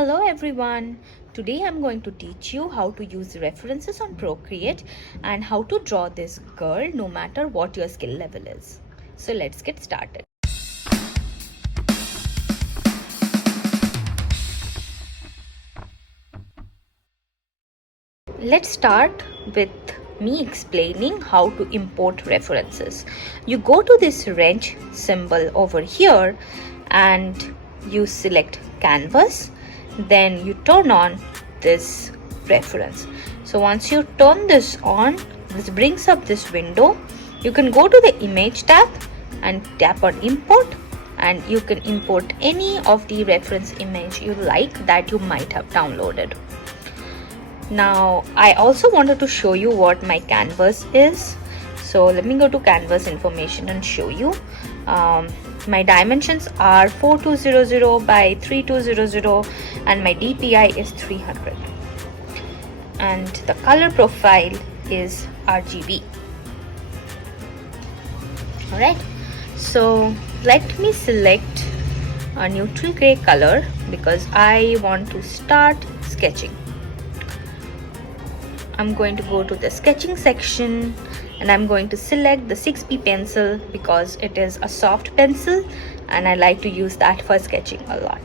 Hello everyone. Today I'm going to teach you how to use references on Procreate and how to draw this girl no matter what your skill level is. So let's get started. Let's start with me explaining how to import references. You go to this wrench symbol over here and you select canvas. Then you turn on this reference. So once you turn this on, this brings up this window. You can go to the image tab and tap on import, and you can import any of the reference image you like that you might have downloaded. Now I also wanted to show you what my canvas is. So let me go to canvas information and show you. My dimensions are 4200 by 3200 and my DPI is 300 and the color profile is RGB. Alright, so let me select a neutral gray color because I want to start sketching. I'm going to go to the sketching section and I'm going to select the 6B pencil because it is a soft pencil and I like to use that for sketching a lot.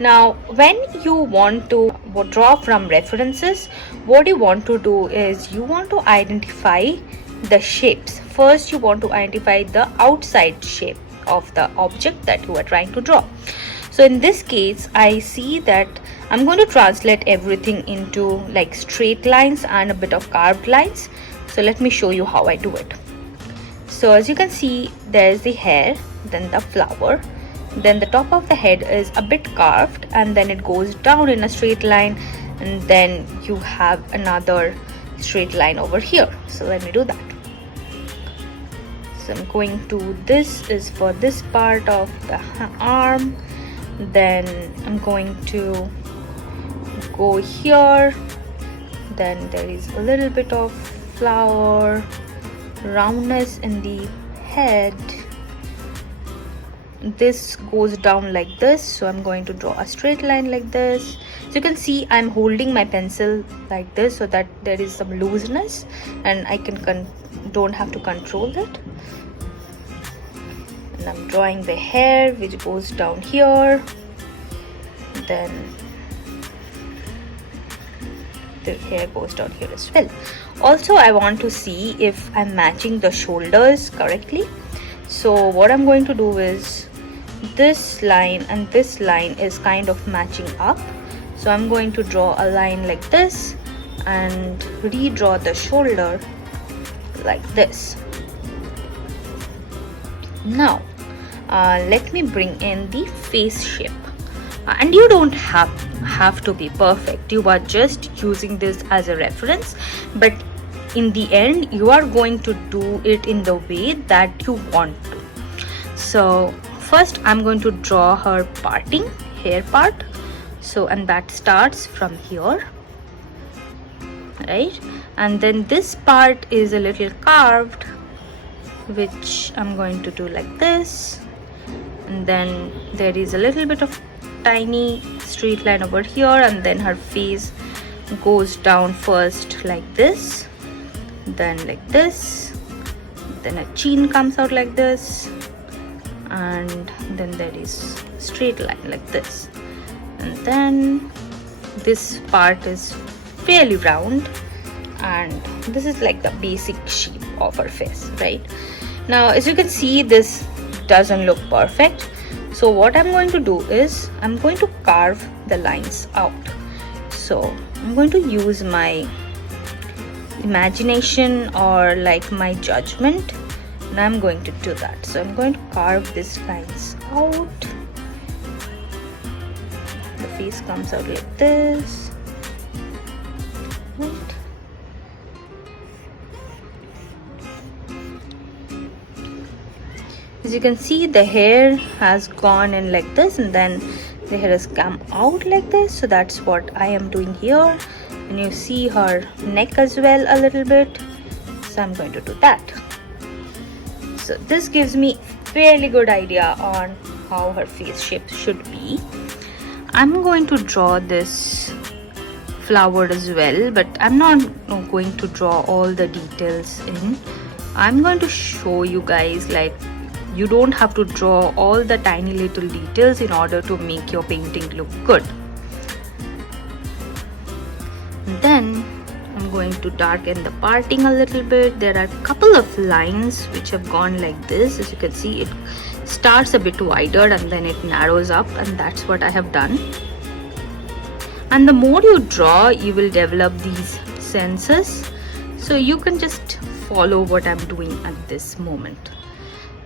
Now when you want to draw from references, what you want to do is you want to identify the shapes. First you want to identify the outside shape of the object that you are trying to draw. So in this case I see that I'm going to translate everything into like straight lines and a bit of carved lines. So let me show you how I do it. So as you can see, there's the hair, then the flower, then the top of the head is a bit carved and then it goes down in a straight line and then you have another straight line over here. So let me do that. So I'm going to, this is for this part of the arm, then I'm going to go here, then there is a little bit of flower, roundness in the head. This goes down like this, so I'm going to draw a straight line like this. So you can see I'm holding my pencil like this so that there is some looseness and I can don't have to control it. And I'm drawing the hair which goes down here, then the hair goes down here as well. Also I want to see if I'm matching the shoulders correctly. So what I'm going to do is this line and this line is kind of matching up. So I'm going to draw a line like this and redraw the shoulder like this. Now let me bring in the face shape. And you don't have to be perfect. You are just using this as a reference, but in the end you are going to do it in the way that you want to. So first I'm going to draw her parting, hair part. So and that starts from here, right? And then this part is a little carved, which I'm going to do like this. And then there is a little bit of tiny straight line over here, and then her face goes down first like this, then like this, then a chin comes out like this, and then there is straight line like this, and then this part is fairly round, and this is like the basic shape of her face, right? Now as you can see, this doesn't look perfect. So what I'm going to do is I'm going to carve the lines out. So I'm going to use my imagination or like my judgment, and I'm going to do that. So I'm going to carve these lines out. The face comes out like this. Right. As you can see, the hair has gone in like this and then the hair has come out like this. So that's what I am doing here. And you see her neck as well a little bit. So I'm going to do that. So this gives me fairly good idea on how her face shape should be. I'm going to draw this flower as well, but I'm not going to draw all the details in. I'm going to show you guys, like, you don't have to draw all the tiny little details in order to make your painting look good. And then I'm going to darken the parting a little bit. There are a couple of lines which have gone like this. As you can see, it starts a bit wider and then it narrows up, and that's what I have done. And the more you draw, you will develop these senses, so you can just follow what I'm doing at this moment.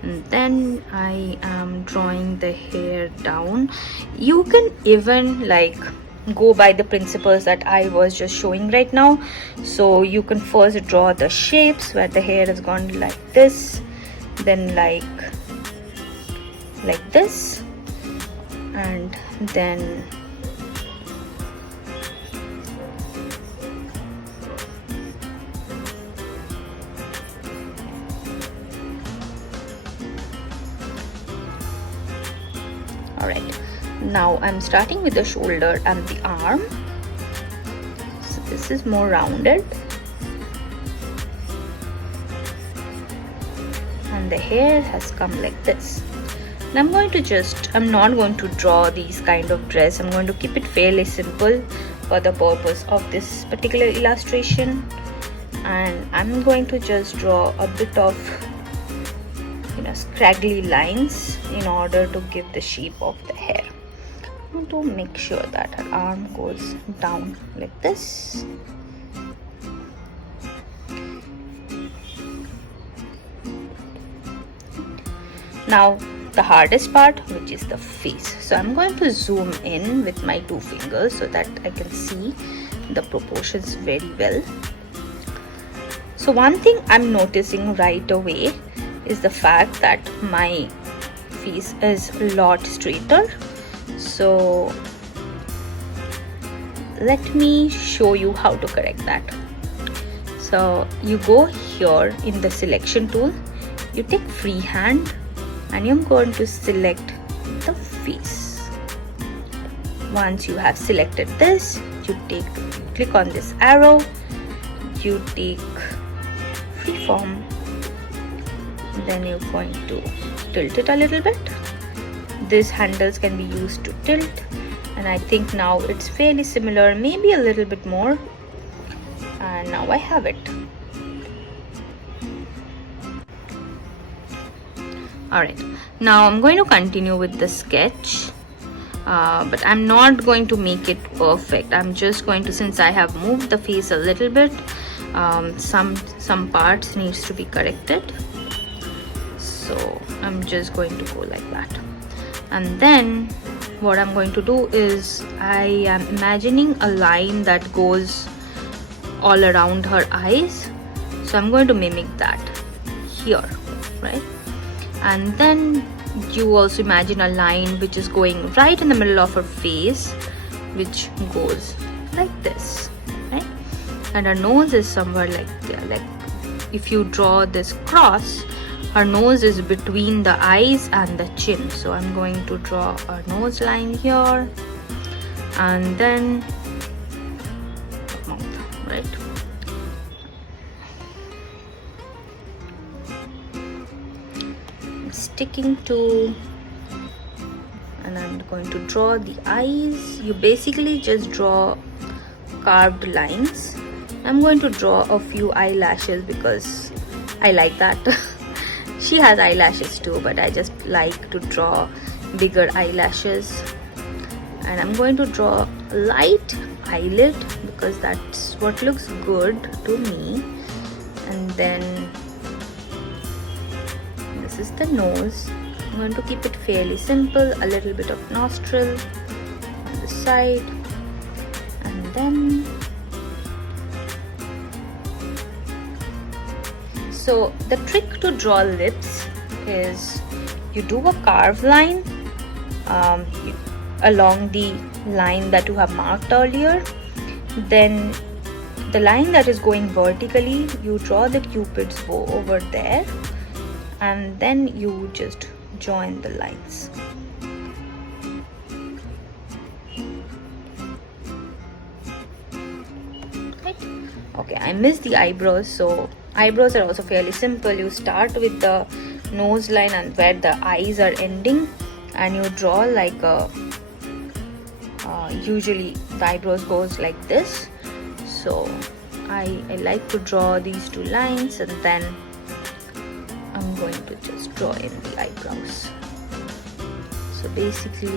And then I am drawing the hair down. You can even like go by the principles that I was just showing right now. So you can first draw the shapes where the hair has gone like this, then like this, and then alright. Now I'm starting with the shoulder and the arm. So this is more rounded. And the hair has come like this. And I'm not going to draw these kind of dress. I'm going to keep it fairly simple for the purpose of this particular illustration. And I'm going to just draw a bit of scraggly lines in order to give the shape of the hair. I want to make sure that her arm goes down like this. Now the hardest part, which is the face. So I'm going to zoom in with my 2 fingers so that I can see the proportions very well. So one thing I'm noticing right away is the fact that my face is a lot straighter. So let me show you how to correct that. So you go here in the selection tool, you take freehand, and you're going to select the face. Once you have selected this, you click on this arrow, you take freeform, then you're going to tilt it a little bit. These handles can be used to tilt, and I think now it's fairly similar, maybe a little bit more, and now I have it. Alright, now I'm going to continue with the sketch, but I'm not going to make it perfect. I'm just going to, since I have moved the face a little bit, some parts needs to be corrected. So I'm just going to go like that. And then what I'm going to do is I am imagining a line that goes all around her eyes. So I'm going to mimic that here, right? And then you also imagine a line which is going right in the middle of her face, which goes like this, right? And her nose is somewhere like there. Like if you draw this cross, her nose is between the eyes and the chin. So I'm going to draw a nose line here, and then mouth, right? I'm sticking to, and I'm going to draw the eyes. You basically just draw carved lines. I'm going to draw a few eyelashes because I like that. She has eyelashes too, but I just like to draw bigger eyelashes. And I'm going to draw a light eyelid because that's what looks good to me. And then this is the nose. I'm going to keep it fairly simple, a little bit of nostril on the side, and then so the trick to draw lips is you do a carved line along the line that you have marked earlier. Then the line that is going vertically, you draw the cupid's bow over there, and then you just join the lines. Okay, I missed the eyebrows, so eyebrows are also fairly simple. You start with the nose line and where the eyes are ending, and you draw like a usually the eyebrows goes like this. So I like to draw these two lines, and then I'm going to just draw in the eyebrows. So basically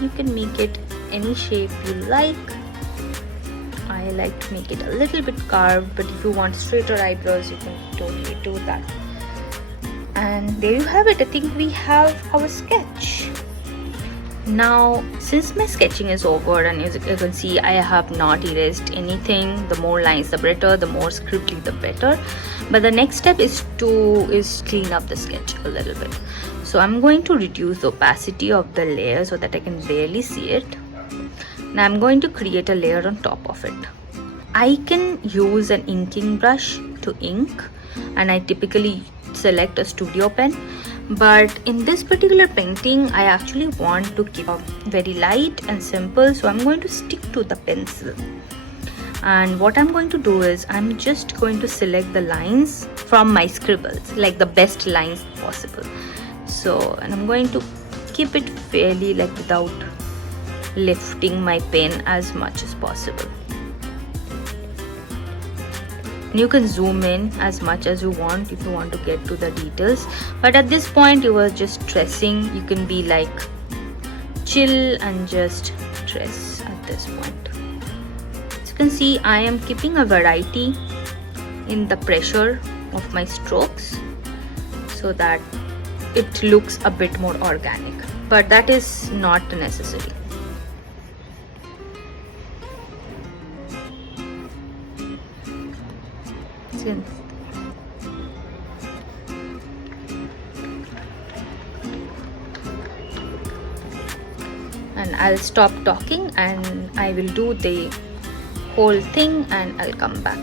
you can make it any shape you like. I like to make it a little bit carved, but if you want straighter eyebrows, you can totally do that. And there you have it. I think we have our sketch. Now, since my sketching is over, and as you can see, I have not erased anything. The more lines the better, the more scribbly the better. But the next step is clean up the sketch a little bit. So I'm going to reduce the opacity of the layer so that I can barely see it. Now I'm going to create a layer on top of it. I can use an inking brush to ink, and I typically select a studio pen. But in this particular painting, I actually want to keep it very light and simple, so I'm going to stick to the pencil. And what I'm going to do is I'm just going to select the lines from my scribbles, like the best lines possible. So, and I'm going to keep it fairly like without lifting my pen as much as possible. You can zoom in as much as you want if you want to get to the details, but at this point you are just tracing. You can be like chill and just trace at this point. As you can see, I am keeping a variety in the pressure of my strokes so that it looks a bit more organic, but that is not necessary. And I'll stop talking and I will do the whole thing and I'll come back.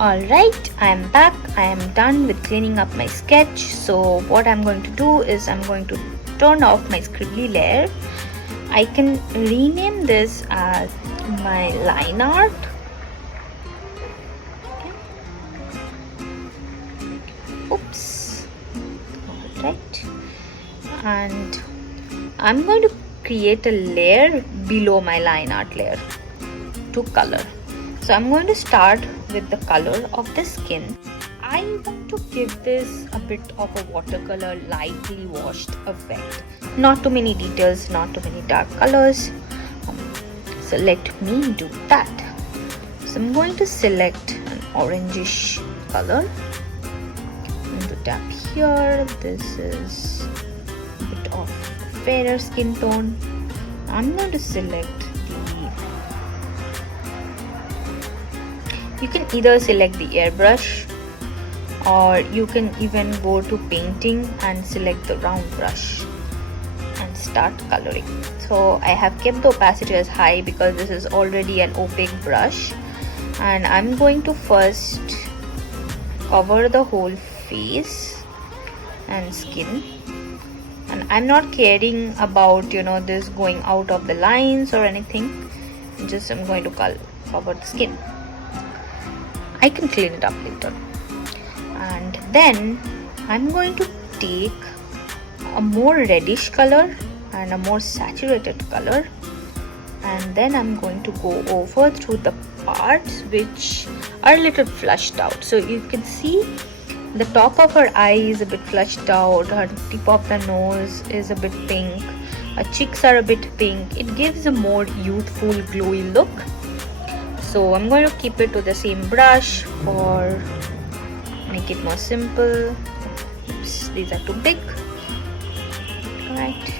Alright, I am back. I am done with cleaning up my sketch. So what I'm going to do is I'm going to turn off my scribbly layer. I can rename this as my line art. Okay. Oops. Alright. And I'm going to create a layer below my line art layer to color. So I'm going to start with the color of the skin. I want to give this a bit of a watercolor lightly washed effect. Not too many details, not too many dark colors. So let me do that. So I'm going to select an orangish color. I'm going to tap here. This is a bit of a fairer skin tone. I'm going to select you can either select the airbrush, or you can even go to painting and select the round brush and start coloring. So I have kept the opacity as high because this is already an opaque brush, and I'm going to first cover the whole face and skin. And I'm not caring about this going out of the lines or anything. Just I'm going to cover the skin. I can clean it up later. And then I'm going to take a more reddish color and a more saturated color, and then I'm going to go over through the parts which are a little flushed out. So you can see the top of her eye is a bit flushed out, her tip of the nose is a bit pink, her cheeks are a bit pink. It gives a more youthful, glowy look. So I'm going to keep it to the same brush or make it more simple. Oops, these are too big. Alright.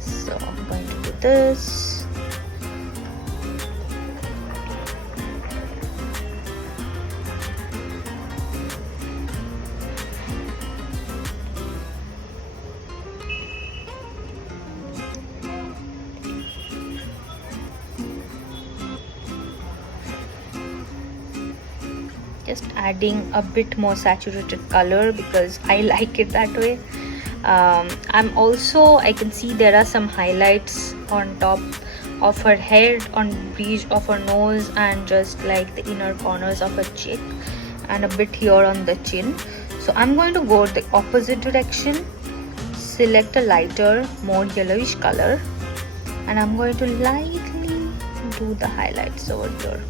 So I'm going to do this. just adding a bit more saturated color because I like it that way. I can see there are some highlights on top of her head, on bridge of her nose, and just like the inner corners of her cheek, and a bit here on the chin. So I'm going to go the opposite direction, select a lighter, more yellowish color, and I'm going to lightly do the highlights over here.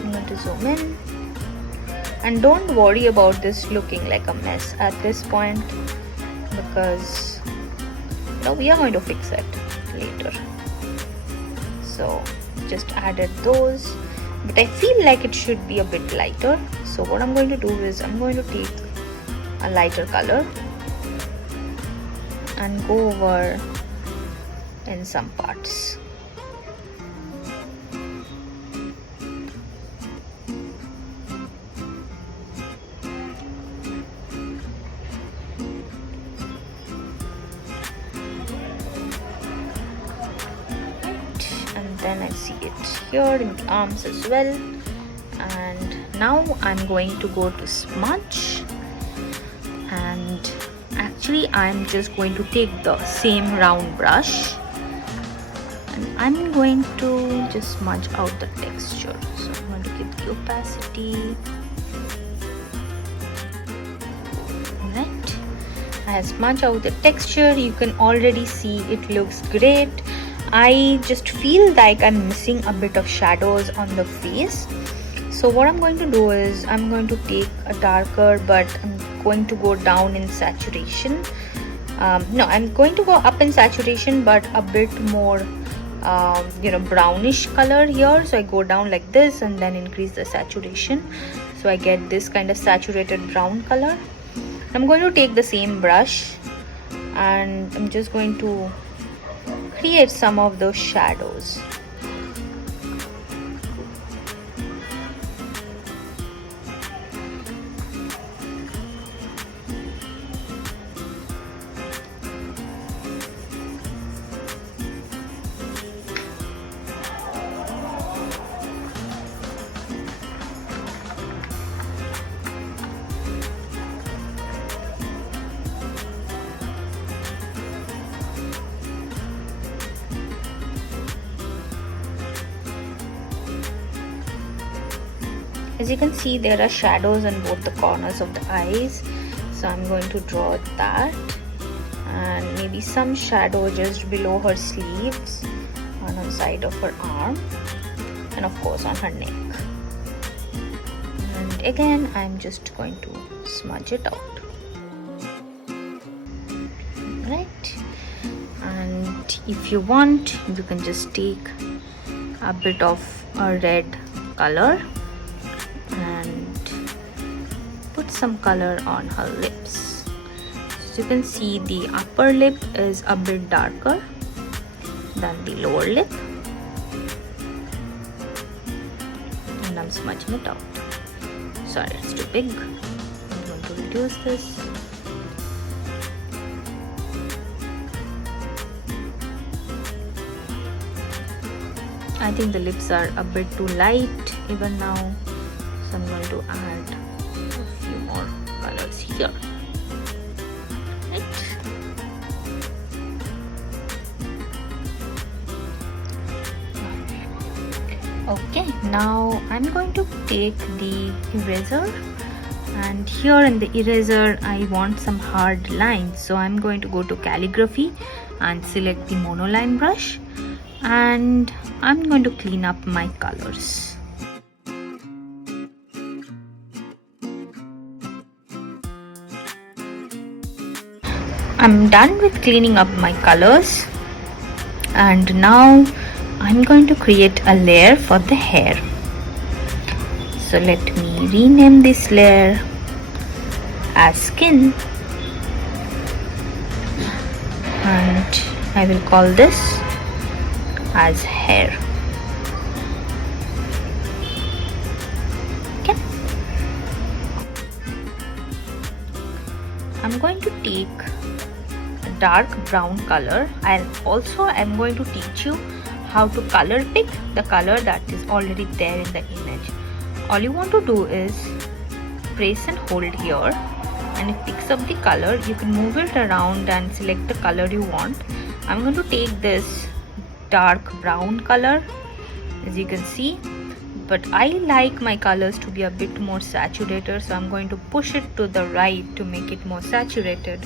I'm going to zoom in, and don't worry about this looking like a mess at this point, because we are going to fix it later. So just added those, but I feel like it should be a bit lighter. So what I'm going to do is I'm going to take a lighter color and go over in some parts. Then I see it here in the arms as well. And now I'm going to go to smudge, and actually I'm just going to take the same round brush and I'm going to just smudge out the texture. So I'm going to give the opacity. Alright, I have smudged out the texture. You can already see it looks great. I just feel like I'm missing a bit of shadows on the face. So what I'm going to do is I'm going to take a darker, but I'm going to go down in saturation. No, I'm going to go up in saturation, but a bit more brownish color here. So I go down like this and then increase the saturation, so I get this kind of saturated brown color. I'm going to take the same brush and I'm just going to create some of those shadows. As you can see, there are shadows on both the corners of the eyes, so I'm going to draw that, and maybe some shadow just below her sleeves, on the side of her arm, and of course on her neck. And again, I'm just going to smudge it out. Right, and if you want, you can just take a bit of a red color and put some color on her lips. So you can see the upper lip is a bit darker than the lower lip, and I'm smudging it out. Sorry, it's too big. I'm going to reduce this. I think the lips are a bit too light even now, so I'm going to add a few more colors here. Right. Okay, now I'm going to take the eraser, and here in the eraser I want some hard lines, so I'm going to go to calligraphy and select the monoline brush, and I'm going to clean up my colors. I'm done with cleaning up my colors, and now I'm going to create a layer for the hair. So let me rename this layer as skin, and I will call this as hair. Okay, I'm going to take a dark brown color, and also I'm going to teach you how to color pick the color that is already there in the image. all you want to do is press and hold here, and it picks up the color. You can move it around and select the color you want. I'm going to take this dark brown color, as you can see, but I like my colors to be a bit more saturated, so I'm going to push it to the right to make it more saturated.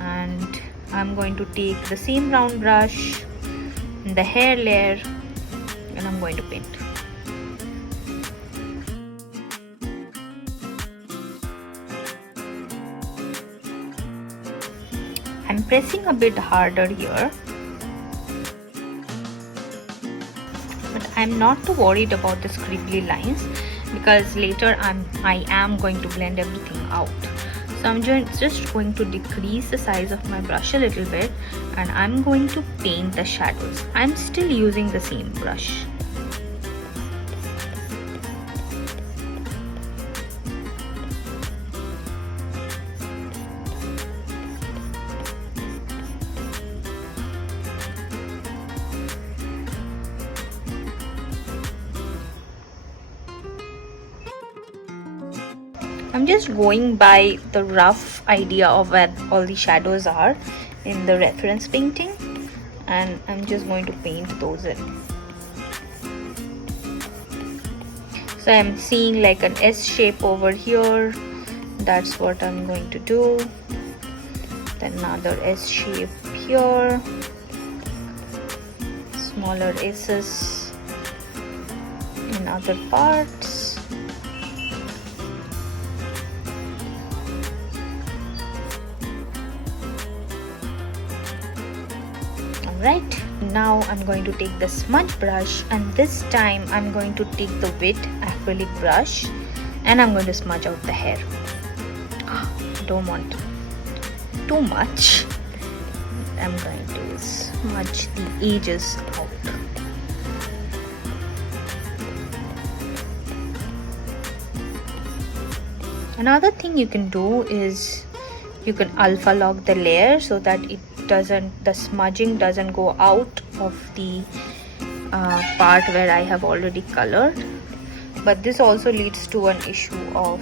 And I'm going to take the same round brush, the hair layer, and I'm going to paint. I'm pressing a bit harder here, but I'm not too worried about the scribbly lines because later I am going to blend everything out. So I'm just going to decrease the size of my brush a little bit, and I'm going to paint the shadows. I'm still using the same brush. I'm just going by the rough idea of where all the shadows are in the reference painting, and I'm just going to paint those in. So I'm seeing like an S shape over here. That's what I'm going to do. Then another S shape here. Smaller S's in other parts. Right, now I'm going to take the smudge brush, and this time I'm going to take the wet acrylic brush and I'm going to smudge out the hair. Don't want too much. I'm going to smudge the edges out. Another thing you can do is you can alpha lock the layer so that the smudging doesn't go out of the part where I have already colored. But this also leads to an issue of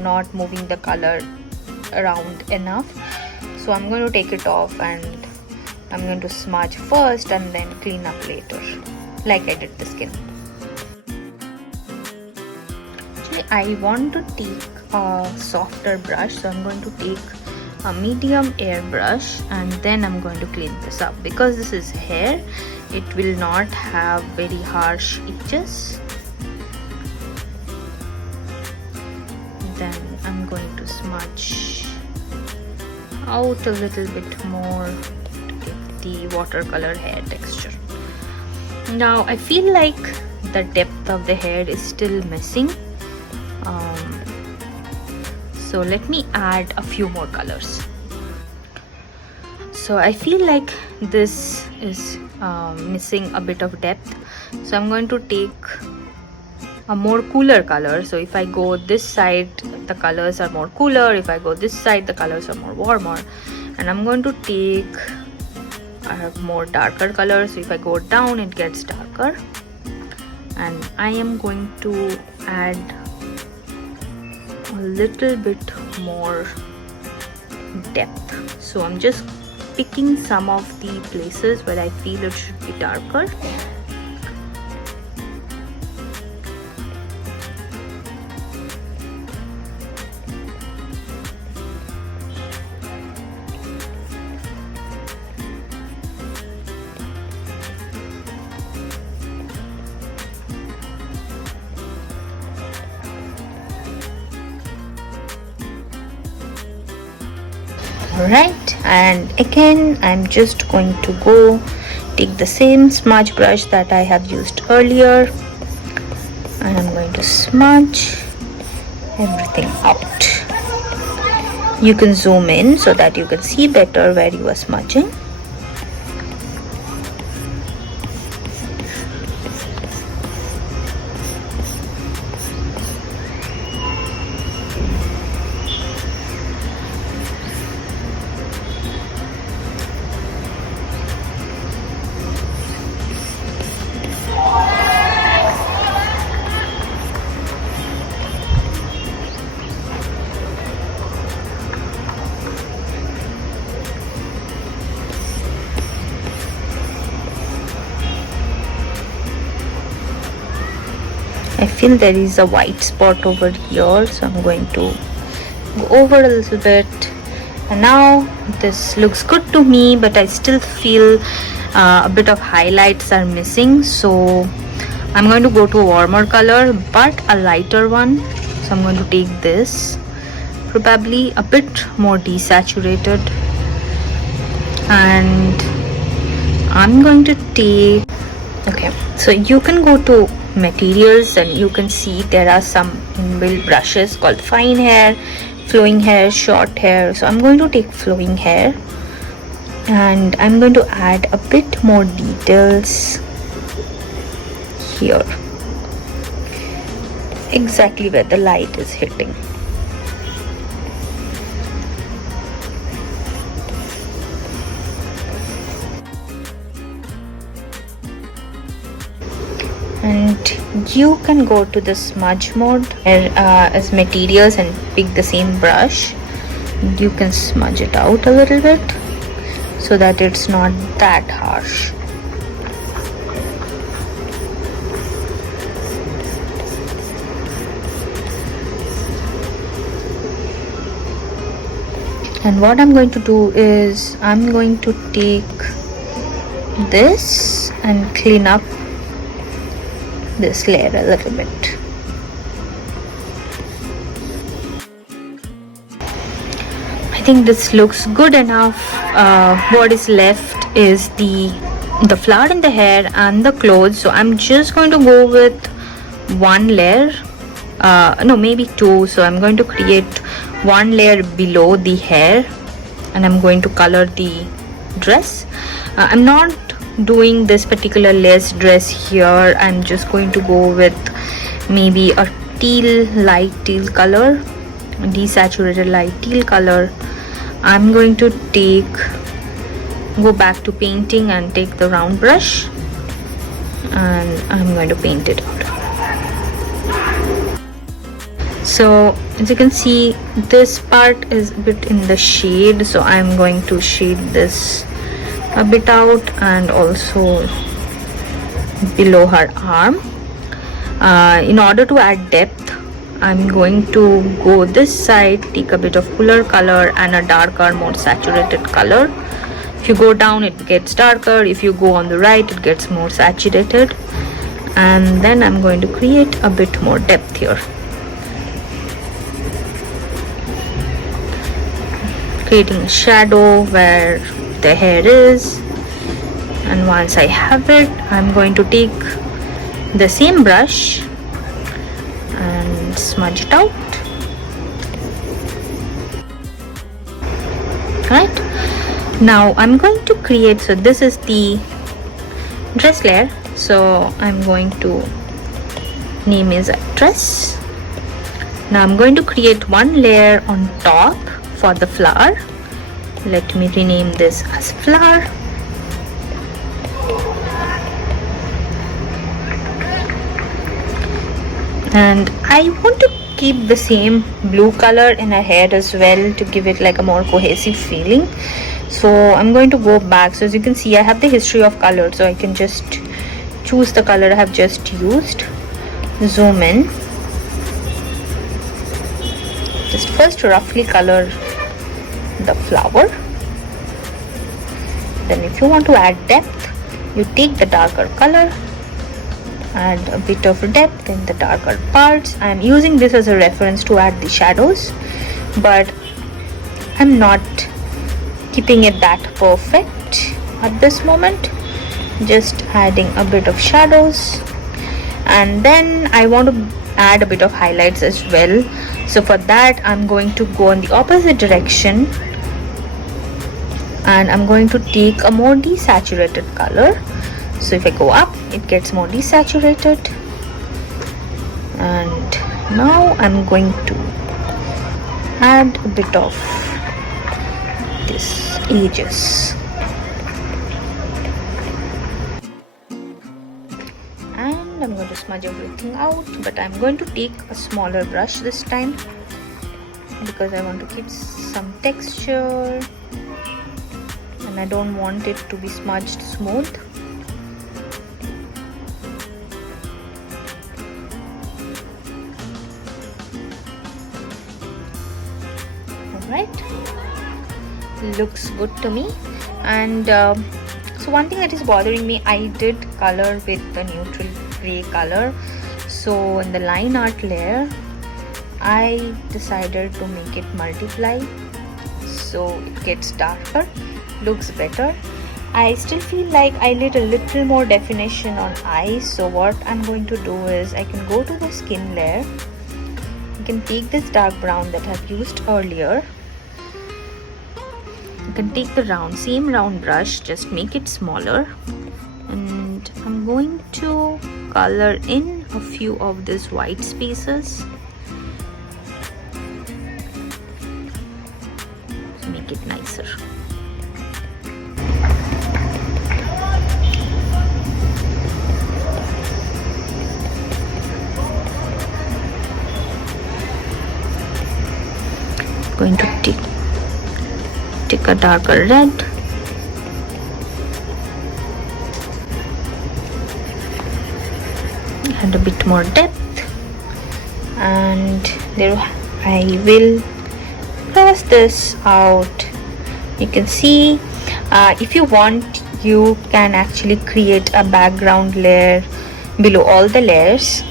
not moving the color around enough. So I'm going to take it off and I'm going to smudge first and then clean up later, like I did the skin. Actually, I want to take a softer brush, so I'm going to take a medium airbrush and then I'm going to clean this up. Because this is hair, it will not have very harsh edges. Then I'm going to smudge out a little bit more to get the watercolor hair texture. Now I feel like the depth of the hair is still missing. So let me add a few more colors. So I feel like this is missing a bit of depth. So I'm going to take a more cooler color. So if I go this side, the colors are more cooler. If I go this side, the colors are more warmer. And I'm going to take a more darker color. So if I go down, it gets darker. And I am going to add a little bit more depth. So I'm just picking some of the places where I feel it should be darker. Alright, and again I'm just going to go take the same smudge brush that I have used earlier and I'm going to smudge everything out. You can zoom in so that you can see better where you are smudging. feel there is a white spot over here, so I'm going to go over a little bit. And now this looks good to me, but I still feel a bit of highlights are missing, so I'm going to go to a warmer color but a lighter one. So I'm going to take this, probably a bit more desaturated, and I'm going to take, okay, so you can go to materials and you can see there are some inbuilt brushes called fine hair, flowing hair, short hair. So I'm going to take flowing hair and I'm going to add a bit more details here, exactly where the light is hitting. And you can go to the smudge mode as materials and pick the same brush. You can smudge it out a little bit so that it's not that harsh. And what I'm going to do is I'm going to take this and clean up this layer a little bit. I think this looks good enough. What is left is the flower in the hair and the clothes. So I'm just going to go with one layer, no, maybe two. So I'm going to create one layer below the hair and I'm going to color the dress. I'm not doing this particular lace dress here. I'm just going to go with maybe a teal, light teal color, desaturated light teal color. I'm going to go back to painting and take the round brush and I'm going to paint it out. So as you can see, this part is a bit in the shade, so I'm going to shade this a bit out and also below her arm. In order to add depth, I'm going to go this side, take a bit of cooler color and a darker, more saturated color. If you go down, it gets darker. If you go on the right, it gets more saturated. And then I'm going to create a bit more depth here. Creating a shadow where the hair is, and once I have it, I'm going to take the same brush and smudge it out. Right, now I'm going to create, so this is the dress layer, so I'm going to name it dress. Now I'm going to create one layer on top for the flower. Let me rename this as flower. And I want to keep the same blue color in her hair as well to give it like a more cohesive feeling. So I'm going to go back. So as you can see, I have the history of color, so I can just choose the color I have just used. Zoom in. Just first roughly color the flower. Then if you want to add depth, you take the darker color, add a bit of depth in the darker parts. I am using this as a reference to add the shadows, but I'm not keeping it that perfect at this moment. Just adding a bit of shadows, and then I want to add a bit of highlights as well. So for that, I'm going to go in the opposite direction and I'm going to take a more desaturated color. So if I go up, it gets more desaturated, and now I'm going to add a bit of this edges, and I'm going to smudge everything out, but I'm going to take a smaller brush this time because I want to keep some texture and I don't want it to be smudged smooth. looks good to me. And so one thing that is bothering me, I did color with the neutral gray color. So in the line art layer, I decided to make it multiply, so it gets darker, looks better. I still feel like I need a little more definition on eyes. So what I'm going to do is I can go to the skin layer. You can take this dark brown that I've used earlier. You can take the same round brush, just make it smaller, and I'm going to color in a few of these white spaces to make it nicer. Going to take a darker red and a bit more depth, and there I will cross this out. You can see if you want, you can actually create a background layer below all the layers,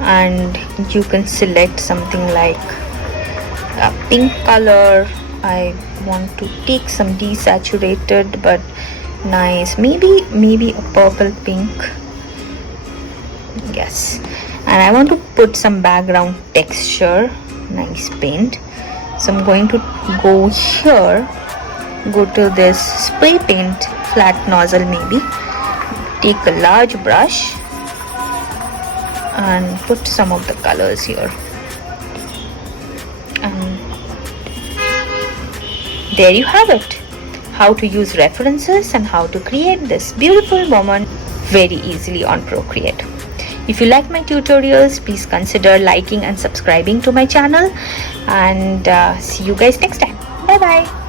and you can select something like a pink color. I want to take some desaturated but nice, maybe a purple pink. Yes, and I want to put some background texture, nice paint. So I'm going to go here, go to this spray paint flat nozzle, maybe take a large brush and put some of the colors here. And there you have it, how to use references and how to create this beautiful woman very easily on Procreate. If you like my tutorials, please consider liking and subscribing to my channel, and see you guys next time. Bye bye.